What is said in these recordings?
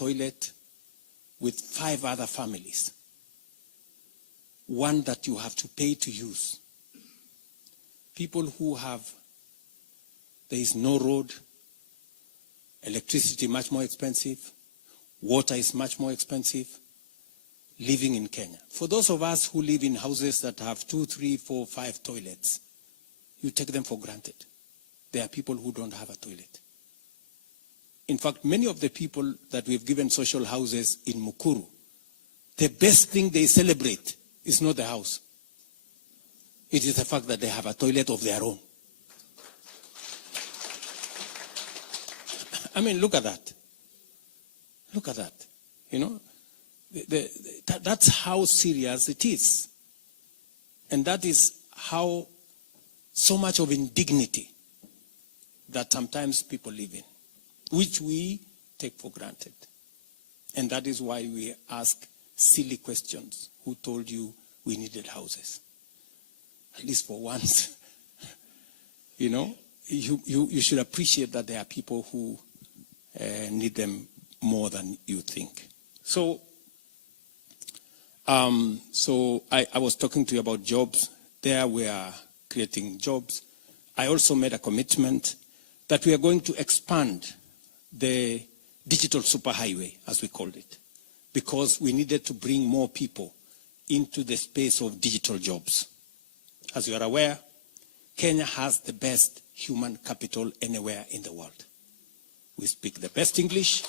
toilet with 5 other families. One that you have to pay to use. People who have, there is no road, electricity much more expensive, water is much more expensive, living in Kenya. For those of us who live in houses that have 2, 3, 4, 5 toilets, you take them for granted. There are people who don't have a toilet. In fact, many of the people that we've given social houses in Mukuru, the best thing they celebrate is not the house. It is the fact that they have a toilet of their own. I mean, look at that. Look at that. You know, that's how serious it is. And that is how so much of indignity that sometimes people live in, which we take for granted. And that is why we ask silly questions. Who told you we needed houses? At least for once. You know, you should appreciate that there are people who need them more than you think. So I was talking to you about jobs. There we are creating jobs. I also made a commitment that we are going to expand the digital superhighway, as we called it, because we needed to bring more people into the space of digital jobs. As you are aware, Kenya has the best human capital anywhere in the world. We speak the best English.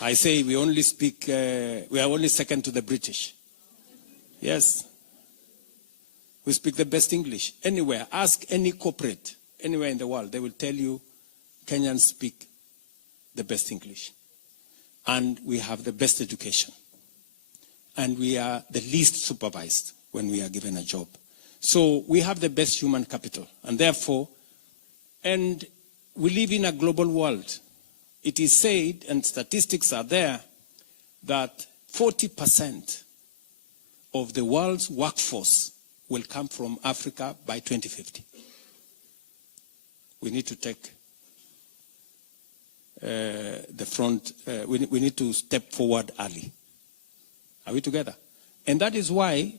I say we only speak, we are only second to the British. Yes. We speak the best English anywhere. Ask any corporate anywhere in the world. They will tell you Kenyans speak the best English. And we have the best education. And we are the least supervised when we are given a job. So we have the best human capital. And therefore, and we live in a global world. It is said, and statistics are there, that 40% of the world's workforce will come from Africa by 2050. We need to take the front, we need to step forward early. Are we together? And that is why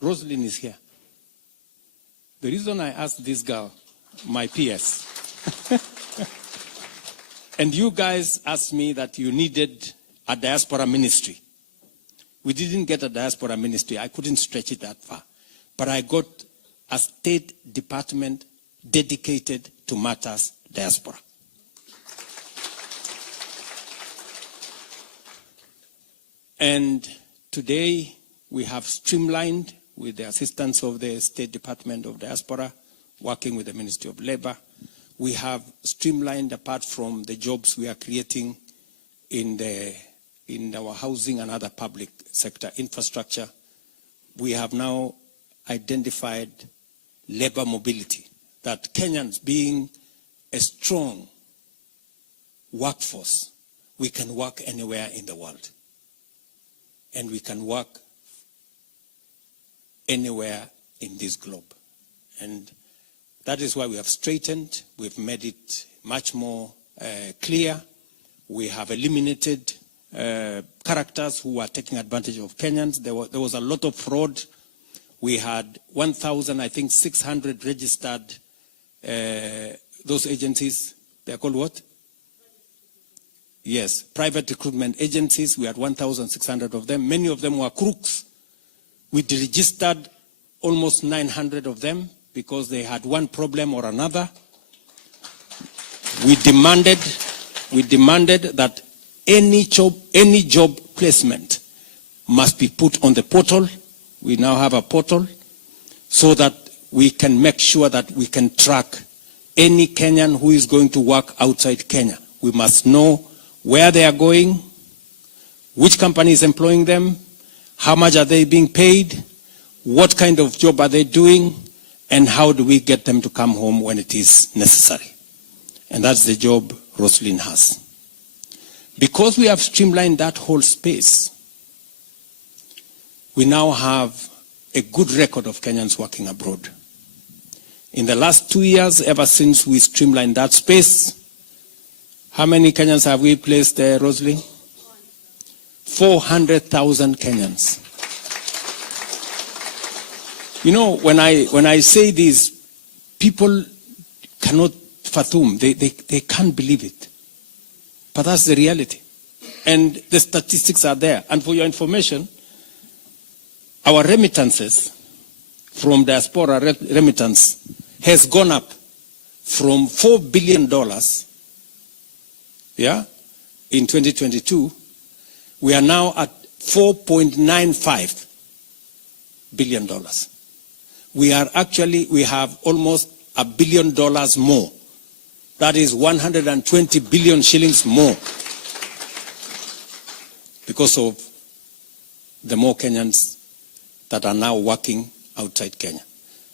Rosalind is here. The reason I asked this girl, my PS, and you guys asked me that you needed a diaspora ministry. We didn't get a diaspora ministry. I couldn't stretch it that far. But I got a state department dedicated to matters diaspora. And today we have streamlined, with the assistance of the State Department of Diaspora, working with the Ministry of Labor, we have streamlined, apart from the jobs we are creating in our housing and other public sector infrastructure, we have now identified labor mobility, that Kenyans, being a strong workforce, we can work anywhere in the world. And we can work anywhere in this globe. And that is why we have straightened, we've made it much more clear. We have eliminated characters who are taking advantage of Kenyans. There was a lot of fraud. We had 1,600 registered, those agencies, they're called what? Yes, private recruitment agencies. We had 1,600 of them. Many of them were crooks. We deregistered almost 900 of them because they had one problem or another. We demanded that any job placement must be put on the portal. We now have a portal so that we can make sure that we can track any Kenyan who is going to work outside Kenya. We must know where they are going, which company is employing them, how much are they being paid, what kind of job are they doing, and how do we get them to come home when it is necessary. And that's the job Rosalind has. Because we have streamlined that whole space, we now have a good record of Kenyans working abroad. In the last 2 years, ever since we streamlined that space, How many Kenyans have we placed there, Rosalie? 400,000 Kenyans. You know, when I say this, people cannot fathom. They can't believe it. But that's the reality. And the statistics are there. And for your information, our remittances from diaspora remittance has gone up from $4 billion in 2022. We are now at $4.95 billion. We have almost $1 billion more. That is 120 billion shillings more because of the more Kenyans that are now working outside Kenya.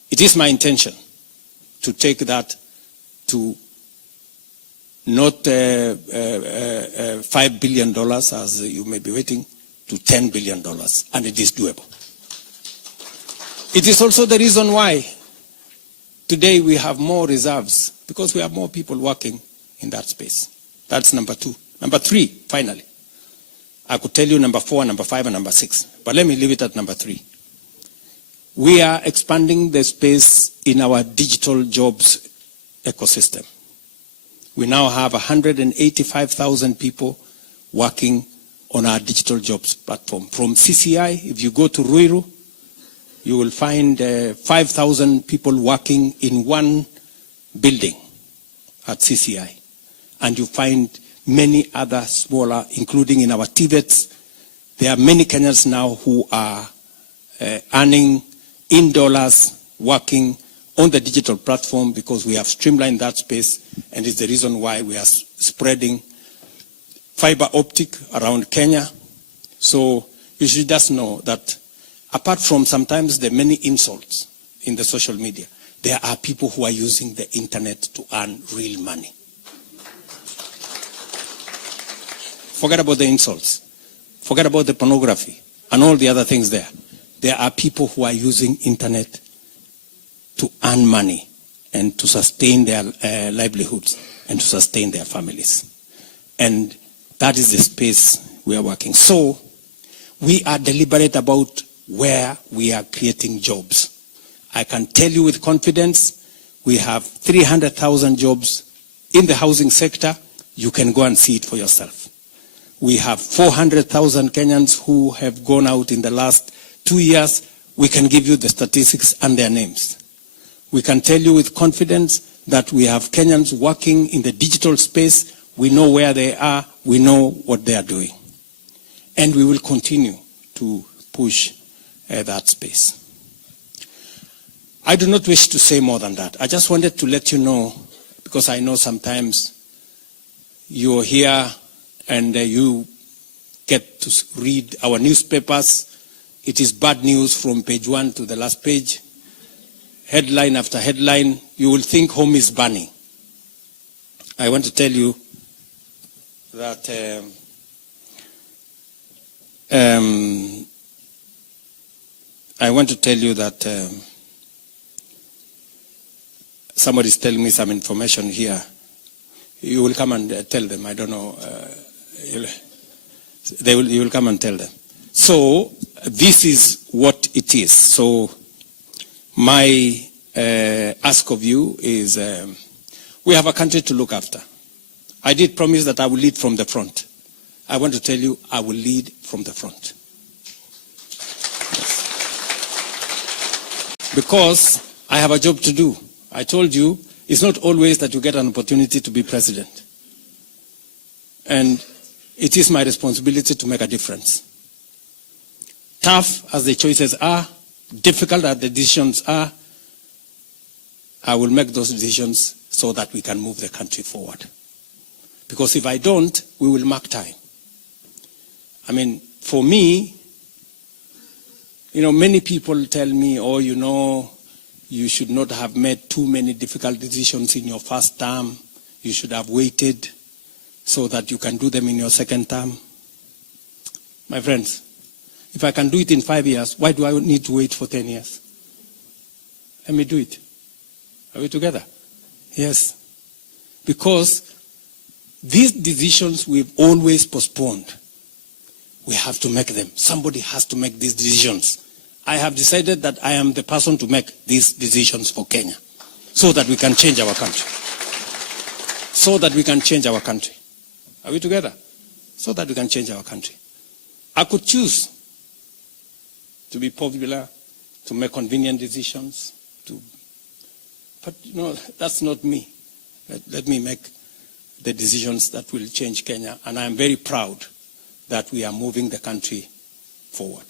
It is my intention to take that to not $5 billion, as you may be waiting, to $10 billion, and it is doable. It is also the reason why today we have more reserves, because we have more people working in that space. That's number 2. Number 3, finally. I could tell you number 4, number 5, and number 6, but let me leave it at number 3. We are expanding the space in our digital jobs ecosystem. We now have 185,000 people working on our digital jobs platform. From CCI, if you go to Ruiru, you will find 5,000 people working in one building at CCI. And you find many other smaller, including in our TVETs. There are many Kenyans now who are earning in dollars, working on the digital platform, because we have streamlined that space, and it's the reason why we are spreading fiber optic around Kenya. So you should just know that apart from sometimes the many insults in the social media, there are people who are using the internet to earn real money. Forget about the insults. Forget about the pornography and all the other things there. There are people who are using internet to earn money and to sustain their livelihoods and to sustain their families. And that is the space we are working. So we are deliberate about where we are creating jobs. I can tell you with confidence, we have 300,000 jobs in the housing sector. You can go and see it for yourself. We have 400,000 Kenyans who have gone out in the last 2 years. We can give you the statistics and their names. We can tell you with confidence that we have Kenyans working in the digital space. We know where they are. We know what they are doing. And we will continue to push that space. I do not wish to say more than that. I just wanted to let you know, because I know sometimes you're here and you get to read our newspapers. It is bad news from page 1 to the last page. Headline after headline, you will think home is burning. I want to tell you that somebody's telling me some information here. You will come and tell them. I don't know. You will come and tell them. So this is what it is. So my ask of you is, we have a country to look after. I did promise that I will lead from the front. I want to tell you, I will lead from the front. Yes. Because I have a job to do. I told you, it's not always that you get an opportunity to be president. And it is my responsibility to make a difference. Tough as the choices are, difficult as the decisions are, I will make those decisions so that we can move the country forward. Because if I don't, we will mark time. I mean, for me, many people tell me, you should not have made too many difficult decisions in your first term. You should have waited so that you can do them in your second term. My friends, if I can do it in 5 years, why do I need to wait for 10 years? Let me do it. Are we together? Yes. Because These decisions we've always postponed. We have to make them. Somebody has to make these decisions. I have decided that I am the person to make these decisions for Kenya so that we can change our country. So that we can change our country. Are we together? So that we can change our country. I could choose to be popular, to make convenient decisions, but that's not me. Let me make the decisions that will change Kenya, and I am very proud that we are moving the country forward.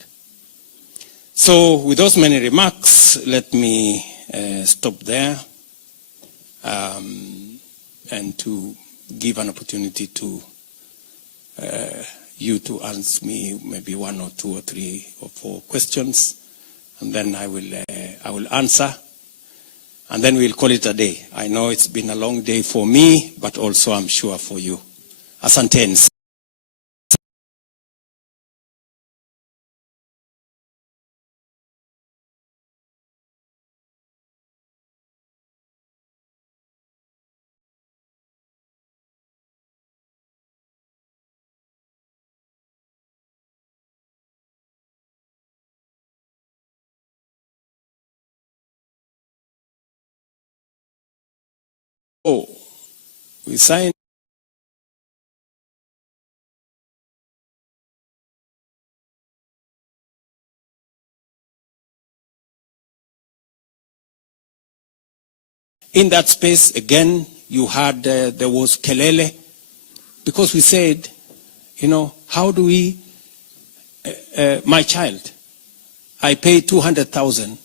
So with those many remarks, let me stop there and to give an opportunity to you to ask me maybe 1 or 2 or 3 or 4 questions, and then I will answer, and then we'll call it a day. I know it's been a long day for me, but also I'm sure for you. Asanteni. Oh, we signed. In that space, again, you had, there was kelele, because we said, how do we, my child, I pay 200,000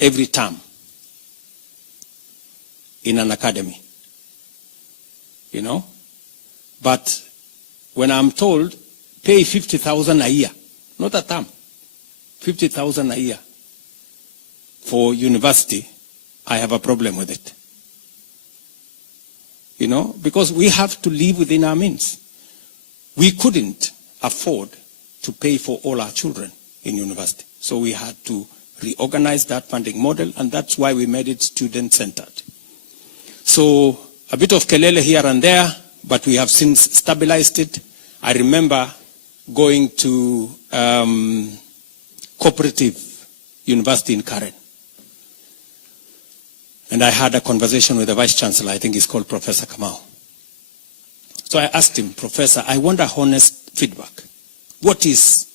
every term in an academy, but when I'm told, pay 50,000 a year, not a term, 50,000 a year for university, I have a problem with it. Because we have to live within our means. We couldn't afford to pay for all our children in university. So we had to reorganize that funding model, and that's why we made it student-centered. So a bit of kelele here and there, but we have since stabilized it. I remember going to cooperative university in Karen. And I had a conversation with the Vice Chancellor, I think he's called Professor Kamau. So I asked him, Professor, I want a honest feedback. What is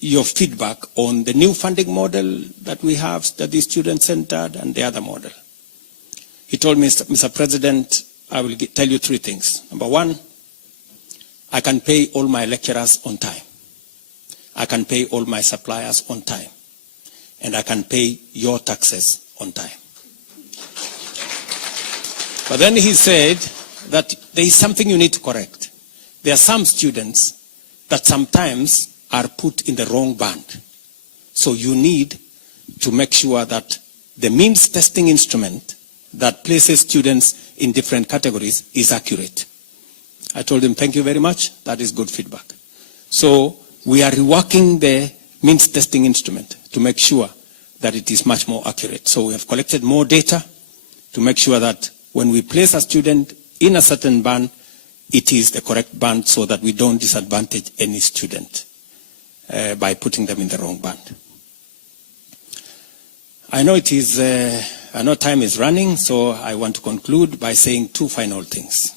your feedback on the new funding model that we have, that is student-centered, and the other model? He told me, Mr. President, I will tell you 3 things. Number 1, I can pay all my lecturers on time. I can pay all my suppliers on time. And I can pay your taxes on time. But then he said that there is something you need to correct. There are some students that sometimes are put in the wrong band. So you need to make sure that the means testing instrument that places students in different categories is accurate. I told him, thank you very much. That is good feedback. So we are reworking the means testing instrument to make sure that it is much more accurate. So we have collected more data to make sure that when we place a student in a certain band, it is the correct band so that we don't disadvantage any student by putting them in the wrong band. I know time is running, so I want to conclude by saying 2 final things.